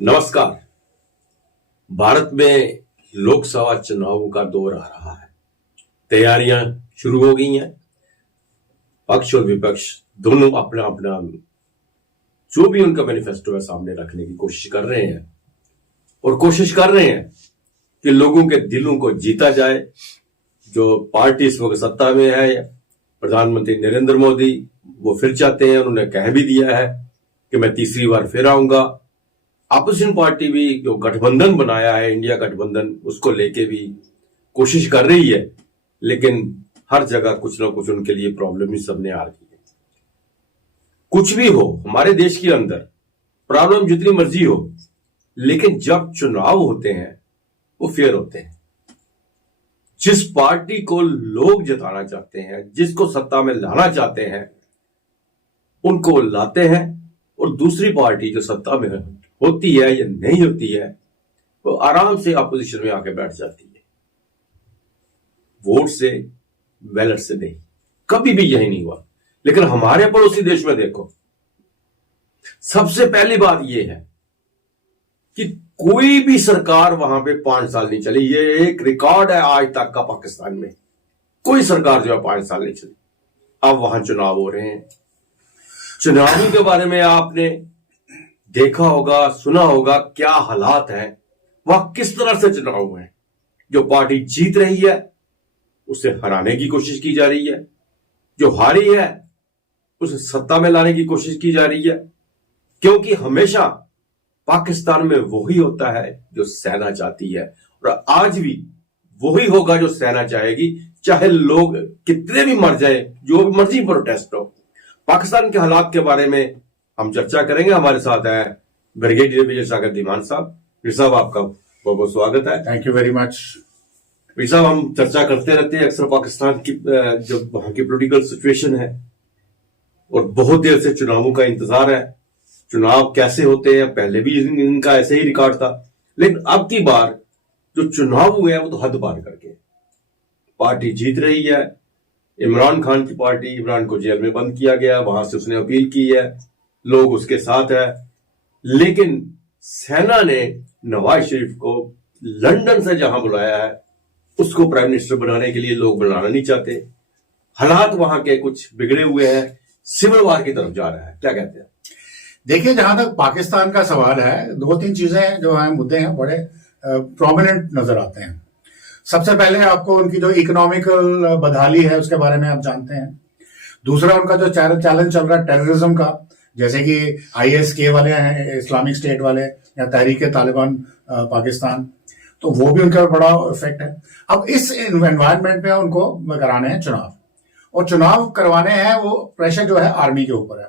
नमस्कार। भारत में लोकसभा चुनाव का दौर आ रहा है। तैयारियां शुरू हो गई हैं। पक्ष और विपक्ष दोनों अपना अपना जो भी उनका मैनिफेस्टो है सामने रखने की कोशिश कर रहे हैं और कोशिश कर रहे हैं कि लोगों के दिलों को जीता जाए। जो पार्टी इस वक्त सत्ता में है, प्रधानमंत्री नरेंद्र मोदी, वो फिर चाहते हैं, उन्होंने कह भी दिया है कि मैं तीसरी बार फिर आऊंगा। अपोजिशन पार्टी भी जो गठबंधन बनाया है, इंडिया गठबंधन, उसको लेके भी कोशिश कर रही है, लेकिन हर जगह कुछ ना कुछ उनके लिए प्रॉब्लम ही सामने आ रही है। कुछ भी हो हमारे देश के अंदर प्रॉब्लम जितनी मर्जी हो, लेकिन जब चुनाव होते हैं वो फेयर होते हैं। जिस पार्टी को लोग जिताना चाहते हैं, जिसको सत्ता में लाना चाहते हैं, उनको लाते हैं, और दूसरी पार्टी जो सत्ता में होती है या नहीं होती है वो आराम से अपोजिशन में आके बैठ जाती है। वोट से, बैलेट से नहीं, कभी भी यही नहीं हुआ। लेकिन हमारे पड़ोसी देश में देखो, सबसे पहली बात यह है कि कोई भी सरकार वहां पे 5 साल नहीं चली। ये एक रिकॉर्ड है आज तक का पाकिस्तान में, कोई सरकार जो है 5 साल नहीं चली। अब वहां चुनाव हो रहे हैं। चुनावों के बारे में आपने देखा होगा, सुना होगा, क्या हालात हैं वह, किस तरह से चुनाव हुए हैं। जो पार्टी जीत रही है उसे हराने की कोशिश की जा रही है, जो हारी है उसे सत्ता में लाने की कोशिश की जा रही है। क्योंकि हमेशा पाकिस्तान में वही होता है जो सेना चाहती है, और आज भी वही होगा जो सेना चाहेगी, चाहे लोग कितने भी मर जाए, जो भी मर्जी प्रोटेस्ट हो। पाकिस्तान के हालात के बारे में हम चर्चा करेंगे। हमारे साथ है ब्रिगेडियर विजय सागर धीमान साहब। विजय साहब, आपका बहुत बहुत स्वागत है। Thank you very much. Vijay साहब, हम चर्चा करते रहते हैं अक्सर पाकिस्तान की जो वहां की पॉलिटिकल सिचुएशन है, और बहुत देर से चुनावों का इंतजार है। चुनाव कैसे होते हैं, पहले भी इनका ऐसे ही रिकॉर्ड था, लेकिन अब की बार जो चुनाव हुए हैं वो तो हद पार करके। पार्टी जीत रही है। इमरान खान की पार्टी, इमरान को जेल में बंद किया गया, वहां से उसने अपील की है, लोग उसके साथ है। लेकिन सेना ने नवाज शरीफ को लंदन से जहां बुलाया है, उसको प्राइम मिनिस्टर बनाने के लिए लोग बनाना नहीं चाहते। हालात वहां के कुछ बिगड़े हुए हैं, सिविल वार की तरफ जा रहा है। क्या कहते हैं? देखिए, जहां तक पाकिस्तान का सवाल है, 2-3 चीजें जो हैं, मुद्दे हैं, बड़े प्रोमिनेंट नजर आते हैं। सबसे पहले आपको उनकी जो इकोनॉमिकल बदहाली है उसके बारे में आप जानते हैं। दूसरा, उनका जो चैलेंज चल रहा है टेररिज्म का, जैसे कि ISK वाले हैं, इस्लामिक स्टेट वाले, या तहरीक तालिबान पाकिस्तान, तो वो भी उनका बड़ा इफेक्ट है। अब इस एनवायरनमेंट में उनको कराने हैं चुनाव, और चुनाव करवाने हैं, वो प्रेशर जो है आर्मी के ऊपर है।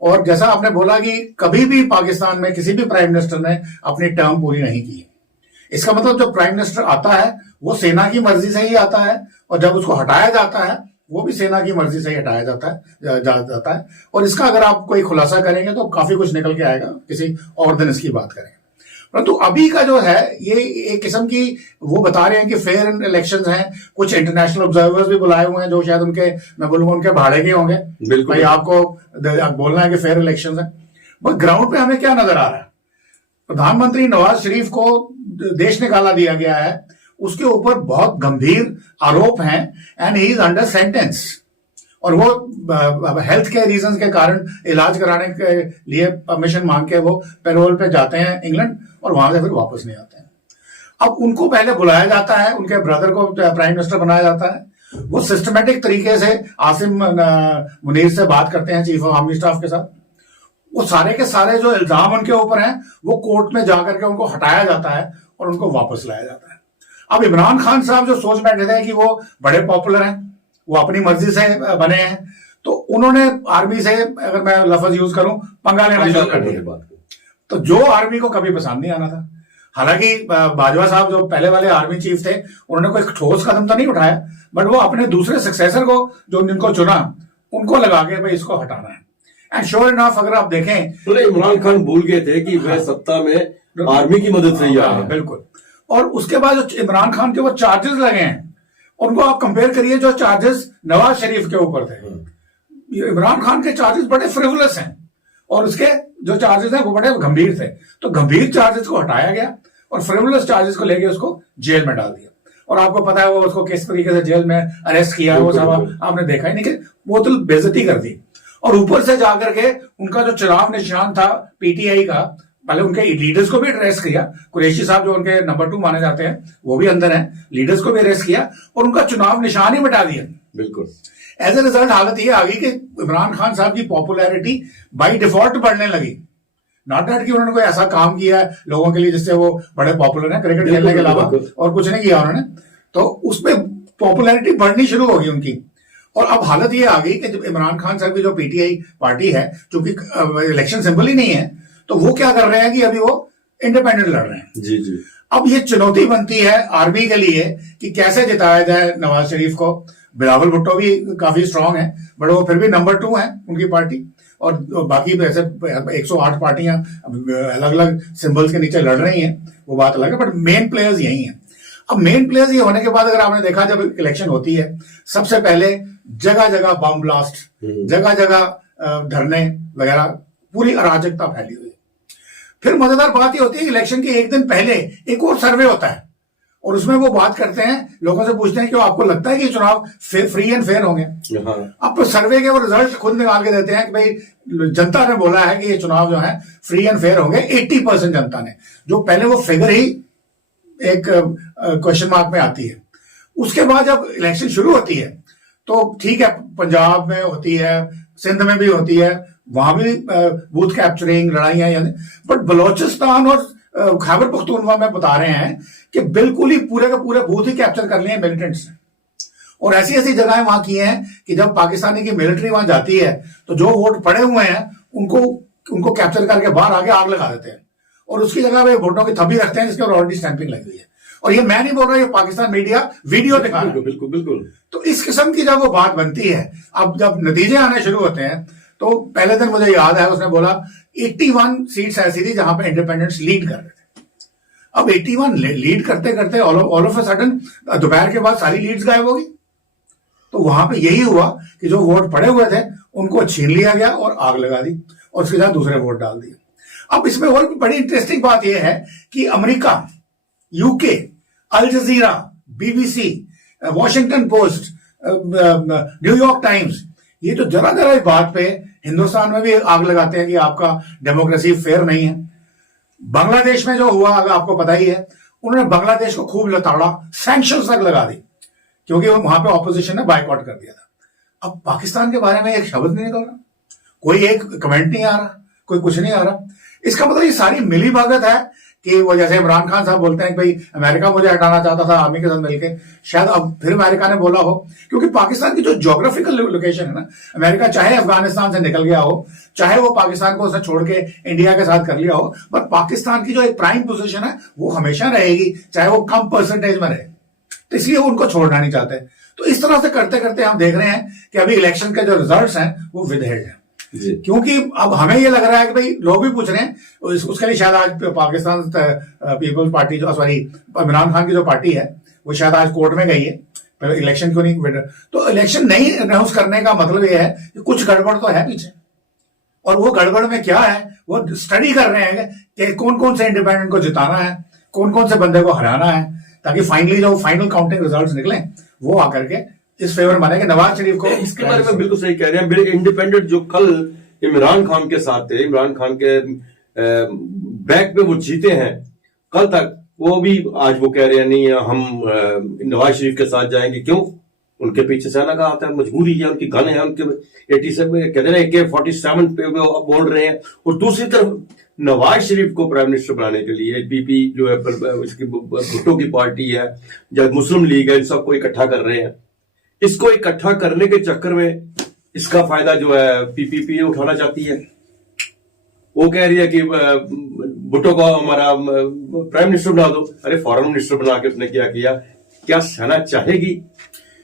और जैसा आपने बोला कि कभी भी पाकिस्तान में किसी भी प्राइम मिनिस्टर ने अपनी टर्म पूरी नहीं की है। इसका मतलब जो प्राइम मिनिस्टर आता है वो सेना की मर्जी से ही आता है, और जब उसको हटाया जाता है वो भी सेना की मर्जी से ही हटाया जाता है। और इसका अगर आप कोई खुलासा करेंगे तो काफी कुछ निकल के आएगा, किसी और दिन इसकी बात करेंगे। परंतु अभी का जो है ये एक किस्म की, वो बता रहे हैं कि फेयर इलेक्शंस हैं। कुछ इंटरनेशनल ऑब्जर्वर्स भी बुलाए हुए हैं जो शायद उनके, मैं बोलूंगा, उनके भाड़े के होंगे। भाई आपको बोलना है कि फेयर इलेक्शंस है, बट ग्राउंड पे हमें क्या नजर आ रहा है? प्रधानमंत्री नवाज शरीफ को देश निकाला दिया गया है, उसके ऊपर बहुत गंभीर आरोप हैं, and he is under sentence. और वो हेल्थ के रीजंस के कारण इलाज कराने के लिए परमिशन मांग के वो पैरोल पे जाते हैं इंग्लैंड, और वहां से फिर वापस नहीं आते हैं। अब उनको पहले बुलाया जाता है, उनके ब्रदर को प्राइम मिनिस्टर बनाया जाता है। वो सिस्टमेटिक तरीके से आसिम मुनीर से बात करते हैं, चीफ ऑफ आर्मी स्टाफ के साथ। वो सारे के सारे जो इल्जाम उनके ऊपर हैं वो कोर्ट में जाकर के उनको हटाया जाता है और उनको वापस लाया जाता है। अब इमरान खान साहब जो सोच बैठे थे कि वो बड़े पॉपुलर हैं, वो अपनी मर्जी से बने हैं, तो उन्होंने आर्मी से, अगर मैं लफ्ज यूज करूं, पंगा लेना शुरू कर दिया। तो जो आर्मी को कभी पसंद नहीं आना था। हालांकि बाजवा साहब जो पहले वाले आर्मी चीफ थे, उन्होंने कोई ठोस कदम तो नहीं उठाया, बट वो अपने दूसरे सक्सेसर को, जो जिनको चुना, उनको लगा के भाई इसको हटाना है। एंड श्योर इनफ अगर आप देखें तो इमरान खान भूल गए थे कि वह सत्ता में आर्मी की मदद से ही आया है। बिल्कुल। और उसके बाद जो इमरान खान के वो चार्जेस लगे हैं, उनको आप कंपेयर करिए जो चार्जेस नवाज शरीफ के ऊपर थे। इमरान खान के चार्जेस बड़े फ्रिवलेस हैं, और उसके जो चार्जेस हैं वो बड़े गंभीर थे, तो गंभीर चार्जेस को हटाया गया और फ्रिवोलस चार्जेस को लेके उसको जेल में डाल दिया। और आपको पता है वो उसको किस तरीके से जेल में अरेस्ट किया, वो सब आपने देखा ही नहीं, कि वो तो बेइज्जती कर दी। और ऊपर से जाकर के उनका जो चुनाव निशान था पीटीआई का, पहले उनके लीडर्स को भी अरेस्ट किया, कुरैशी साहब जो उनके नंबर 2 माने जाते हैं वो भी अंदर हैं, लीडर्स को भी अरेस्ट किया और उनका चुनाव निशान ही मिटा दिया। बिल्कुल। एज ए रिजल्ट हालत ये आ गई कि इमरान खान साहब की पॉपुलैरिटी बाय डिफॉल्ट बढ़ने लगी। नॉट दैट कि उन्होंने कोई ऐसा काम किया है लोगों के लिए जिससे वो बड़े पॉपुलर हैं, क्रिकेट खेलने के अलावा और कुछ नहीं किया उन्होंने, तो उसमें पॉपुलैरिटी बढ़नी शुरू होगी उनकी। और अब हालत ये आ गई कि जब इमरान खान साहब की जो पीटीआई पार्टी है, चूंकि इलेक्शन सिंबल ही नहीं है, तो वो क्या कर रहे हैं कि अभी वो इंडिपेंडेंट लड़ रहे हैं। जी जी। अब ये चुनौती बनती है आर्मी के लिए कि कैसे जिताया जाए नवाज शरीफ को। बिलावल भुट्टो भी काफी स्ट्रांग है, बट वो फिर भी नंबर 2 है उनकी पार्टी, और बाकी ऐसे 108 पार्टियां अलग अलग सिंबल्स के नीचे लड़ रही हैं, वो बात अलग है, बट मेन प्लेयर्स यही हैं। अब मेन प्लेयर्स ये होने के बाद अगर आपने देखा जब इलेक्शन होती है, सबसे पहले जगह जगह बम ब्लास्ट, जगह जगह धरने वगैरह, पूरी अराजकता फैली हुई है। फिर मजेदार बात ये होती है कि इलेक्शन के एक दिन पहले एक और सर्वे होता है और उसमें वो बात करते हैं, लोगों से पूछते हैं कि आपको लगता है कि चुनाव फ्री एंड फेयर होंगे। अब सर्वे के वो रिजल्ट खुद निकाल के देते हैं कि भाई जनता ने बोला है कि ये चुनाव जो है फ्री एंड फेयर होंगे। 80% जनता ने, जो पहले वो फिगर ही एक क्वेश्चन मार्क में आती है। उसके बाद जब इलेक्शन शुरू होती है तो ठीक है, पंजाब में होती है, सिंध में भी होती है, वहां भी बूथ कैप्चरिंग लड़ाइयां यानी, बट बलोचिस्तान और खैबर पख्तूनख्वा में बता रहे हैं कि बिल्कुल ही पूरे के पूरे बूथ ही कैप्चर कर लिए मिलिटेंट्स ने। और ऐसी ऐसी जगहें वहां की हैं कि जब पाकिस्तानी की मिलिट्री वहां जाती है तो जो वोट पड़े हुए हैं उनको कैप्चर करके बाहर आके आग लगा देते हैं और उसकी जगह वे वोटों की थप्पी रखते हैं जिसके ऑलरेडी स्टैंपिंग लगी हुई है। और ये मैं नहीं बोल रहा, ये पाकिस्तान मीडिया वीडियो दिखा रहा है। बिल्कुल बिल्कुल। तो इस किस्म की जब वो बात बनती है, अब जब नतीजे आने शुरू होते हैं, तो पहले दिन मुझे याद है उसने बोला 81 सीट्स ऐसी थी जहां पे इंडिपेंडेंट्स लीड कर रहे थे। अब 81 लीड करते करते ऑल ऑफ अ सडन दोपहर के बाद सारी लीड्स गायब हो गई। तो वहां पे यही हुआ कि जो वोट पड़े हुए थे उनको छीन लिया गया और आग लगा दी और उसके साथ दूसरे वोट डाल दिए। अब इसमें और बड़ी इंटरेस्टिंग बात यह है कि America, UK, Al Jazeera, BBC, Washington Post, New York Times, ये तो जरा जरा इस बात पे हिंदुस्तान में भी आग लगाते हैं कि आपका डेमोक्रेसी फेयर नहीं है। बांग्लादेश में जो हुआ अगर आपको पता ही है, उन्होंने बांग्लादेश को खूब लताड़ा, सैंक्शंस तक लगा दी क्योंकि वहां पे ऑपोजिशन ने बायकॉट कर दिया था। अब पाकिस्तान के बारे में एक शब्द नहीं निकल रहा, कोई एक कमेंट नहीं आ रहा, कोई कुछ नहीं आ रहा। इसका मतलब ये सारी मिली भगत है कि वो जैसे इमरान खान साहब बोलते हैं कि भाई अमेरिका मुझे हटाना चाहता था आर्मी के साथ मिलकर, शायद अब फिर अमेरिका ने बोला हो, क्योंकि पाकिस्तान की जो ज्योग्राफिकल लोकेशन है ना, अमेरिका चाहे अफगानिस्तान से निकल गया हो, चाहे वो पाकिस्तान को उसने छोड़ के इंडिया के साथ कर लिया हो, बट पाकिस्तान की जो एक प्राइम पोजीशन है वो हमेशा रहेगी, चाहे वो कम परसेंटेज में रहे, तो इसलिए वो उनको छोड़ना नहीं चाहते। तो इस तरह से करते करते हम देख रहे हैं कि अभी इलेक्शन के जो रिजल्ट्स हैं वो विदहेड है, क्योंकि अब हमें ये लग रहा है कि भाई लोग भी पूछ रहे हैं, उसके लिए शायद आज पाकिस्तान पीपल्स पार्टी जो सॉरी इमरान खान की जो पार्टी है वो शायद आज कोर्ट में गई है, इलेक्शन क्यों नहीं। तो इलेक्शन नहीं अनाउंस करने का मतलब ये है कि कुछ गड़बड़ तो है पीछे, और वो गड़बड़ में क्या है वो स्टडी कर रहे हैं कि कौन कौन से इंडिपेंडेंट को जिताना है, कौन कौन से बंदे को हराना है, ताकि फाइनली जो फाइनल काउंटिंग रिजल्ट्स निकले वो आकर के इस फेवर माने कि नवाज शरीफ को। इसके बारे में बिल्कुल सही कह रहे हैं। इंडिपेंडेंट जो कल इमरान खान के साथ थे, इमरान खान के बैक पे वो जीते हैं, कल तक वो भी आज वो कह रहे हैं नहीं हम नवाज शरीफ के साथ जाएंगे। क्यों? उनके पीछे सेना का आता है, मजबूरी है, उनकी गन है, उनके 87 कहते हैं AK-47 पे वो बोल रहे हैं। और दूसरी तरफ नवाज शरीफ को प्राइम मिनिस्टर बनाने के लिए पीपी जो है इसकी भुट्टो की पार्टी है, जब मुस्लिम लीग है, इन सबको इकट्ठा कर रहे हैं। इसको इकट्ठा करने के चक्कर में इसका फायदा जो है पीपीपी उठाना चाहती है। वो कह रही है कि भुट्टो को हमारा प्राइम मिनिस्टर बना दो। अरे फॉरेन मिनिस्टर बना के उसने क्या किया? क्या सेना चाहेगी?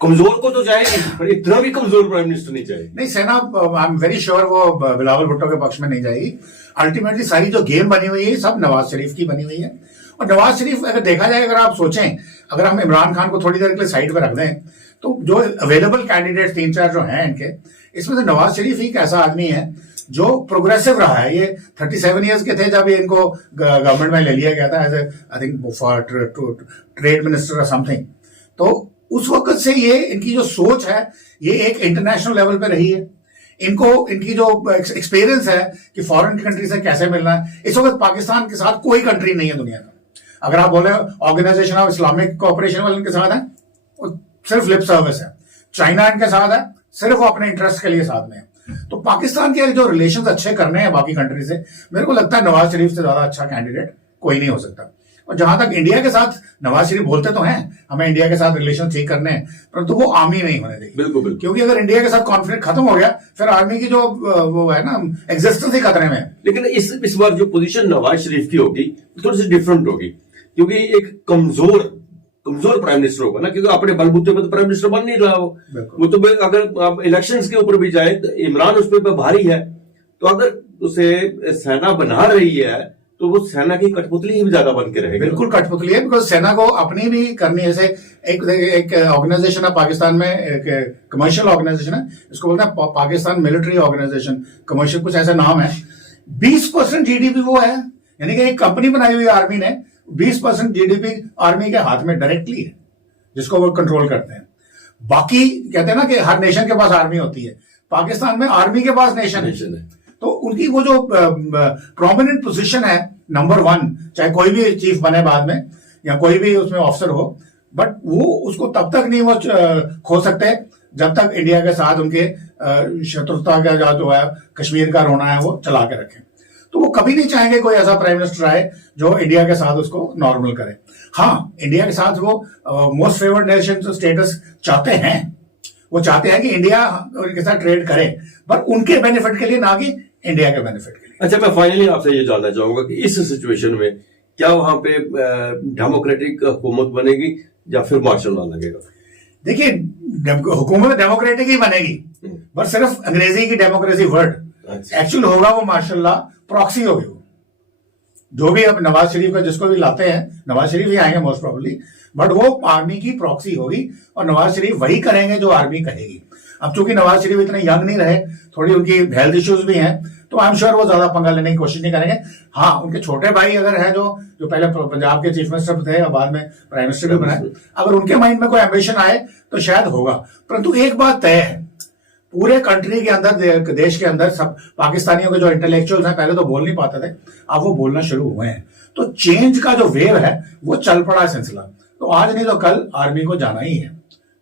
कमजोर को तो चाहेगी, पर इतना भी कमजोर प्राइम मिनिस्टर नहीं चाहेगी। नहीं, सेना आई एम वेरी श्योर वो बिलावल भुट्टो के पक्ष में नहीं जाएगी। अल्टीमेटली सारी जो गेम बनी हुई है सब नवाज शरीफ की बनी हुई है। और नवाज शरीफ अगर देखा जाए, अगर आप सोचें, अगर हम इमरान खान को थोड़ी देर के लिए साइड पर रख दें, तो जो अवेलेबल कैंडिडेट 3-4 जो हैं इनके, इसमें से नवाज शरीफ ही एक ऐसा आदमी है जो प्रोग्रेसिव रहा है। ये 37 इयर्स के थे जब ये इनको गवर्नमेंट में ले लिया गया था as I think for trade minister और समथिंग। तो उस वक्त से ये इनकी जो सोच है ये एक इंटरनेशनल लेवल पे रही है। इनको इनकी जो एक्सपीरियंस है कि फॉरेन कंट्री से कैसे मिलना है। इस वक्त पाकिस्तान के साथ कोई कंट्री नहीं है दुनिया का, अगर आप बोले ऑर्गेनाइजेशन ऑफ इस्लामिक कोऑपरेशन वाले इनके साथ है, सिर्फ लिप सर्विस है। चाइना इनके साथ है, सिर्फ वो अपने इंटरेस्ट के लिए साथ में है। तो पाकिस्तान के जो रिलेशंस अच्छे करने हैं बाकी कंट्री से, मेरे को लगता है नवाज शरीफ से ज्यादा अच्छा कैंडिडेट कोई नहीं हो सकता। और जहां तक इंडिया के साथ नवाज शरीफ बोलते तो हैं हमें इंडिया के साथ रिलेशन ठीक करने हैं, परंतु वो आर्मी नहीं होने देगी। बिल्कुल बिल्कुल। क्योंकि अगर इंडिया के साथ कॉन्फ्लिक्ट खत्म हो गया फिर आर्मी की जो वो है ना एग्जिस्टेंस ही खतरे में है। लेकिन इस बार जो पोजीशन नवाज शरीफ की होगी थोड़ी सी डिफरेंट होगी, क्योंकि एक कमजोर प्राइम मिनिस्टर होगा ना, क्योंकि अपने बलबूते पे तो प्राइम मिनिस्टर बन नहीं रहा वो तो अगर आप इलेक्शंस के ऊपर भी जाए तो इमरान उस पर भारी है, तो अगर उसे सेना बना रही है तो वो सेना की कठपुतली ही ज्यादा बन के रहेगी। बिल्कुल कठपुतली है, बिकॉज सेना को अपनी भी करनी है। जैसे एक ऑर्गेनाइजेशन है पाकिस्तान में, एक कमर्शियल ऑर्गेनाइजेशन है, इसको बोलते हैं पाकिस्तान मिलिट्री ऑर्गेनाइजेशन, कमर्शियल कुछ ऐसा नाम है। 20% जीडीपी वो है, यानी कि एक कंपनी बनाई हुई आर्मी ने, 20% जीडीपी आर्मी के हाथ में डायरेक्टली है, जिसको वो कंट्रोल करते हैं। बाकी कहते हैं ना कि हर नेशन के पास आर्मी होती है, पाकिस्तान में आर्मी के पास नेशन है। तो उनकी वो जो प्रोमिनेंट पोजीशन है नंबर 1, चाहे कोई भी चीफ बने बाद में या कोई भी उसमें ऑफिसर हो, बट वो उसको तब तक नहीं वो खो सकते जब तक इंडिया के साथ उनके शत्रुता का जो है कश्मीर का रोना है वो चला के रखें। तो वो कभी नहीं चाहेंगे कोई ऐसा प्राइम मिनिस्टर आए जो इंडिया के साथ उसको नॉर्मल करे। हाँ, इंडिया के साथ वो मोस्ट फेवर्ड नेशन स्टेटस चाहते हैं, वो चाहते हैं कि इंडिया उनके साथ ट्रेड करे, पर उनके बेनिफिट के लिए, ना कि इंडिया के बेनिफिट के लिए। अच्छा, मैं फाइनली आपसे ये जानना चाहूंगा कि इस सिचुएशन में क्या वहां पे डेमोक्रेटिक हुकूमत बनेगी या फिर मार्शल लॉ लगेगा? देखिए, हुकूमत डेमोक्रेटिक ही बनेगी, पर सिर्फ अंग्रेजी की डेमोक्रेसी वर्ड एक्चुअल होगा वो मार्शल लॉ प्रॉक्सी होगी। जो भी अब नवाज शरीफ का जिसको भी लाते हैं, नवाज शरीफ ही आएंगे मोस्ट प्रोबेबली, बट वो आर्मी की प्रॉक्सी होगी और नवाज शरीफ वही करेंगे जो आर्मी कहेगी। अब चूंकि नवाज शरीफ इतने यंग नहीं रहे, थोड़ी उनकी हेल्थ इश्यूज भी हैं, तो आई एम श्योर वो ज्यादा पंगा लेने की कोशिश नहीं करेंगे। हाँ, उनके छोटे भाई अगर है जो पहले पंजाब के चीफ मिनिस्टर थे और बाद में प्राइम मिनिस्टर भी बनाए, अगर उनके माइंड में कोई एम्बिशन आए तो शायद होगा। परंतु एक बात तय है, पूरे कंट्री के अंदर, देश के अंदर सब पाकिस्तानियों के जो इंटेलेक्चुअल्स हैं, पहले तो बोल नहीं पाते थे, अब वो बोलना शुरू हुए हैं। तो चेंज का जो वेव है वो चल पड़ा है सिलसिला। तो आज नहीं तो कल आर्मी को जाना ही है,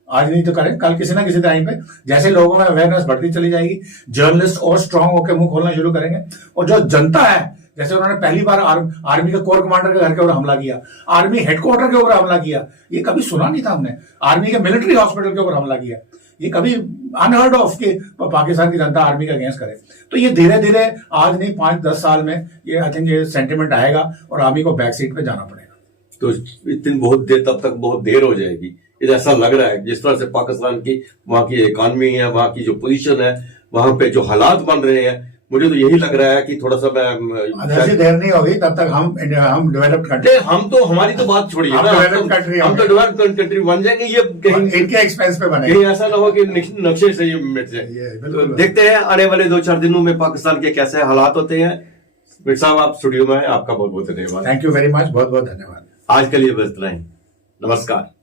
आज नहीं तो करें कल किसी ना किसी टाइम पे, जैसे लोगों में अवेयरनेस बढ़ती चली जाएगी, जर्नलिस्ट और स्ट्रांग होकर मुंह खोलना शुरू करेंगे। और जो जनता है, जैसे उन्होंने पहली बार आर्मी के कोर कमांडर के घर के ऊपर हमला किया, आर्मी हेडक्वार्टर के ऊपर हमला किया, ये कभी सुना नहीं था हमने। आर्मी के मिलिट्री हॉस्पिटल के ऊपर हमला किया, ये कभी अनहर्ड ऑफ कि पाकिस्तान की जनता आर्मी का अगेंस्ट करे। तो ये धीरे धीरे, आज नहीं 5-10 साल में ये आई थिंक ये सेंटिमेंट आएगा और आर्मी को बैक सीट पे जाना पड़ेगा। तो इतनी बहुत देर, तब तक बहुत देर हो जाएगी, ये ऐसा लग रहा है। जिस तरह से पाकिस्तान की वहां की इकॉनमी है, वहां की जो पोजीशन है, वहां पे जो हालात बन रहे हैं, मुझे तो यही लग रहा है कि थोड़ा सा जैसे देर नहीं होगी तब तक हम डेवलप्ड कंट्री, हमारी तो बात छोड़िए ना, हम तो डेवलप्ड कंट्री बन जाएंगे। ये कहीं इनके एक्सपेंस पे बनेगा, कहीं ऐसा ना हो कि नक्शे से ये मिट जाए। तो देखते हैं आने वाले 2-4 दिनों में पाकिस्तान के कैसे हालात होते हैं। मिर्जा साहब, आप स्टूडियो में, आपका बहुत बहुत धन्यवाद। थैंक यू वेरी मच, बहुत बहुत धन्यवाद। आज के लिए बस इतना ही, नमस्कार।